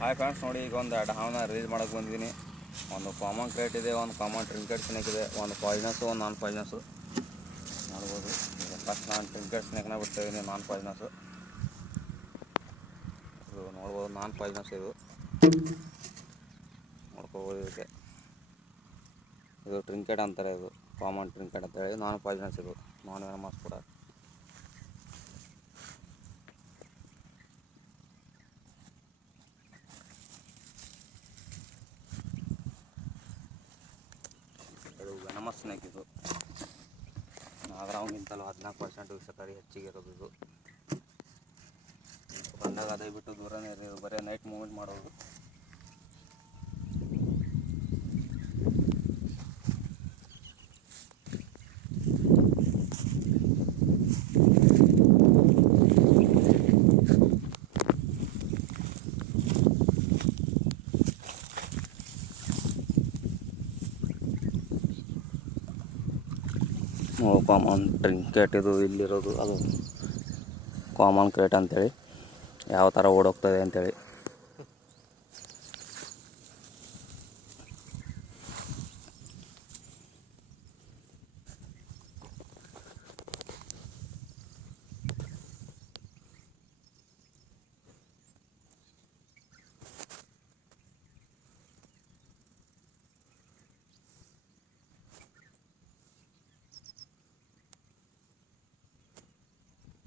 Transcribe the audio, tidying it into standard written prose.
Hi friends, ನೋಡಿ ಈಗ ಒಂದು ಎರಡು ಹಾವನ್ನ ರಿಲೀಸ್ ಮಾಡೋಕ್ಕೆ ಬಂದಿದ್ದೀನಿ. ಒಂದು ಕಾಮನ್ ಕ್ರೇಟ್ ಇದೆ, ಒಂದು ಕಾಮನ್ ಟ್ರಿಂಕೆಟ್ ಸ್ನೇಕ್ ಇದೆ, ಒಂದು ಪಾಯ್ಸನಸ್ಸು, ಒಂದು ನಾನ್ ಪಾಯ್ಸನಸ್ಸು ನೋಡ್ಬೋದು. ಈಗ ಫಸ್ಟ್ ನಾನು ಟ್ರಿಂಕೆಟ್ ಸ್ನೇಕ್ನ ಬಿಡ್ತಾಯಿದ್ದೀನಿ. ನಾನ್ ಪಾಯ್ಸನಸ್ಸು ಇದು ನೋಡ್ಬೋದು. ನಾನ್ ಪಾಯ್ಸನಸ್ ಇದು ನೋಡ್ಕೋಬೋದು. ಇದಕ್ಕೆ ಇದು ಟ್ರಿಂಕೆಟ್ ಅಂತಾರೆ, ಇದು ಕಾಮನ್ ಟ್ರಿಂಕೆಟ್ ಅಂತೇಳಿ. ನಾನ್ ಪಾಯ್ಸನಸ್ ಇದು ನಾನ್ ವೆನಮಸ್ ಕೂಡ. ಇದು ವೆನಮಸ್ ಸ್ನೇಕ್ ಇದು. ಆದರೆ ಅವನಿಂತಲೂ 14% ವಿಷಕಾರಿ ಹೆಚ್ಚಿಗೆ ಇರೋದು ಇದು. ಬಂದಾಗ ಅದೇ ಬಿಟ್ಟು ದೂರನೇ ಇರೋದು, ಬರೀ ನೈಟ್ ಮೂವ್ಮೆಂಟ್ ಮಾಡೋದು. ಕಾಮನ್ ಟ್ರಿಂಕೆಟ್ ಇದು ಇಲ್ಲಿರೋದು, ಅದು ಕಾಮನ್ ಕ್ರೇಟ್ ಅಂತೇಳಿ ಯಾವ ಥರ ಓಡೋಗ್ತದೆ ಅಂತೇಳಿ.